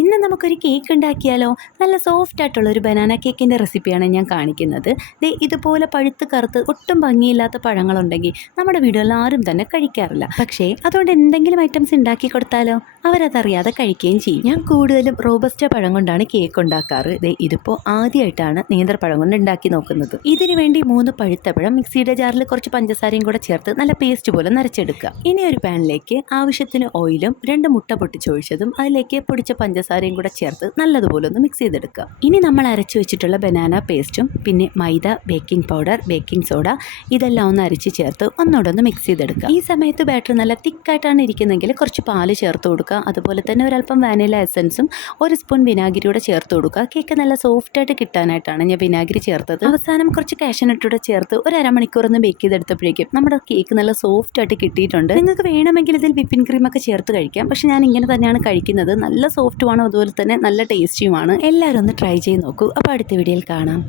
ഇന്ന് നമുക്കൊരു കേക്ക് ഉണ്ടാക്കിയാലോ? നല്ല സോഫ്റ്റ് ആയിട്ടുള്ള ഒരു ബനാന കേക്കിൻ്റെ റെസിപ്പിയാണ് ഞാൻ കാണിക്കുന്നത്. ദേ ഇതുപോലെ പഴുത്ത് കറുത്ത് ഒട്ടും ഭംഗിയില്ലാത്ത പഴങ്ങളുണ്ടെങ്കിൽ നമ്മുടെ വീടുകളിൽ ആരും തന്നെ കഴിക്കാറില്ല. പക്ഷേ അതുകൊണ്ട് എന്തെങ്കിലും ഐറ്റംസ് ഉണ്ടാക്കി കൊടുത്താലോ? അവരതറിയാതെ കഴിക്കുകയും ചെയ്യും. ഞാൻ കൂടുതലും റോബസ്റ്റ പഴം കൊണ്ടാണ് കേക്ക് ഉണ്ടാക്കാറ്. ദേ ഇതിപ്പോൾ ആദ്യമായിട്ടാണ് നേന്ത്രപ്പഴം കൊണ്ട് ഉണ്ടാക്കി നോക്കുന്നത്. ഇതിനു വേണ്ടി 3 പഴുത്ത പഴം മിക്സിയുടെ ജാറിൽ കുറച്ച് പഞ്ചസാരയും കൂടെ ചേർത്ത് നല്ല പേസ്റ്റ് പോലെ നരച്ചെടുക്കുക. ഇനി ഒരു പാനിലേക്ക് ആവശ്യത്തിന് ഓയിലും 2 മുട്ട പൊട്ടിച്ചൊഴിച്ചതും അതിലേക്ക് പൊടിച്ച പഞ്ചസാരയും കൂടെ ചേർത്ത് നല്ലതുപോലെ ഒന്ന് മിക്സ് ചെയ്തെടുക്കുക. ഇനി നമ്മൾ അരച്ചു വെച്ചിട്ടുള്ള ബനാന പേസ്റ്റും പിന്നെ മൈദ, ബേക്കിംഗ് പൗഡർ, ബേക്കിംഗ് സോഡ ഇതെല്ലാം ഒന്ന് അരച്ച് ചേർത്ത് ഒന്നുകൂടെ ഒന്ന് മിക്സ് ചെയ്തെടുക്കുക. ഈ സമയത്ത് ബാറ്റർ നല്ല തിക്കായിട്ടാണ് ഇരിക്കുന്നതെങ്കിൽ കുറച്ച് പാല് ചേർത്ത് കൊടുക്കുക. അതുപോലെ തന്നെ ഒരല്പം വാനില എസൻസും 1 സ്പൂൺ വിനാഗിരിയോടെ ചേർത്ത് കൊടുക്കുക. കേക്ക് നല്ല സോഫ്റ്റ് ആയിട്ട് കിട്ടാനായിട്ടാണ് ഞാൻ വിനാഗിരി ചേർത്തത്. അവസാനം കുറച്ച് കാഷ്നട്ടൂടെ ചേർത്ത് ഒരു അരമണിക്കൂർ ഒന്ന് ബേക്ക് ചെയ്തെടുത്തപ്പോഴേക്കും നമ്മുടെ കേക്ക് നല്ല സോഫ്റ്റ് ആയിട്ട് കിട്ടിയിട്ടുണ്ട്. നിങ്ങൾക്ക് വേണമെങ്കിൽ ഇതിൽ വിപ്പിംഗ് ക്രീമൊക്കെ ചേർത്ത് കഴിക്കാം. പക്ഷെ ഞാൻ ഇങ്ങനെ തന്നെയാണ് കഴിക്കുന്നത്. നല്ല സോഫ്റ്റുമാണ്, അതുപോലെ തന്നെ നല്ല ടേസ്റ്റിയുമാണ്. എല്ലാവരും ഒന്ന് ട്രൈ ചെയ്ത് നോക്കൂ. അപ്പോൾ അടുത്ത വീഡിയോയിൽ കാണാം.